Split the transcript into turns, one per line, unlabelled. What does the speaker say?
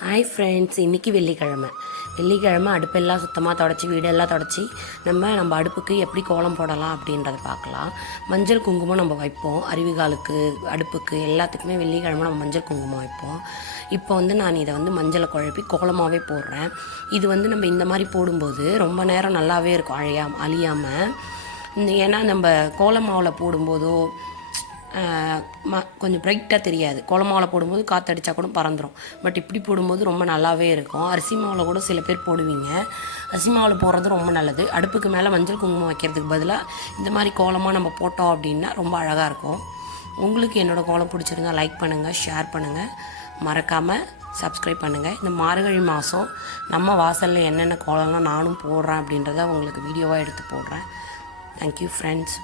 Hi friends இன்றைக்கி வெள்ளிக்கிழமை. வெள்ளிக்கிழமை அடுப்பெல்லாம் சுத்தமாக தொடச்சி வீடெல்லாம் தொடச்சி நம்ம நம்ம அடுப்புக்கு எப்படி கோலம் போடலாம் அப்படின்றத பார்க்கலாம். மஞ்சள் குங்குமம் நம்ம வைப்போம். அருவிகாலுக்கு அடுப்புக்கு எல்லாத்துக்குமே வெள்ளிக்கிழமை நம்ம மஞ்சள் குங்குமம் வைப்போம். இப்போ வந்து நான் இதை வந்து மஞ்சளை குழப்பி கோலமாகவே போடுறேன். இது வந்து நம்ம இந்த மாதிரி போடும்போது ரொம்ப நேரம் நல்லாவே இருக்கும் அழையாம அழியாமல் ஏன்னா நம்ம கோலமாவில் போடும்போதோ ம கொஞ்சம் பிரைட்டாக தெரியாது. கோலமாவில் போடும்போது காற்றடிச்சா கூட பறந்துடும் பட் இப்படி போடும்போது ரொம்ப நல்லாவே இருக்கும். அரிசி மாவில் கூட சில பேர் போடுவீங்க. அரிசி மாவில் போடுறது ரொம்ப நல்லது. அடுப்புக்கு மேலே மஞ்சள் குங்குமம் வைக்கிறதுக்கு பதிலாக இந்த மாதிரி கோலமாக நம்ம போட்டோம் அப்படின்னா ரொம்ப அழகாக இருக்கும். உங்களுக்கு என்னோடய கோலம் பிடிச்சிருந்தா லைக் பண்ணுங்கள் ஷேர் பண்ணுங்கள் மறக்காமல் சப்ஸ்கிரைப் பண்ணுங்கள் இந்த மார்கழி மாதம் நம்ம வாசலில் என்னென்ன கோலம்லாம் நானும் போடுறேன் அப்படின்றத உங்களுக்கு வீடியோவாக எடுத்து போடுறேன். Thank you friends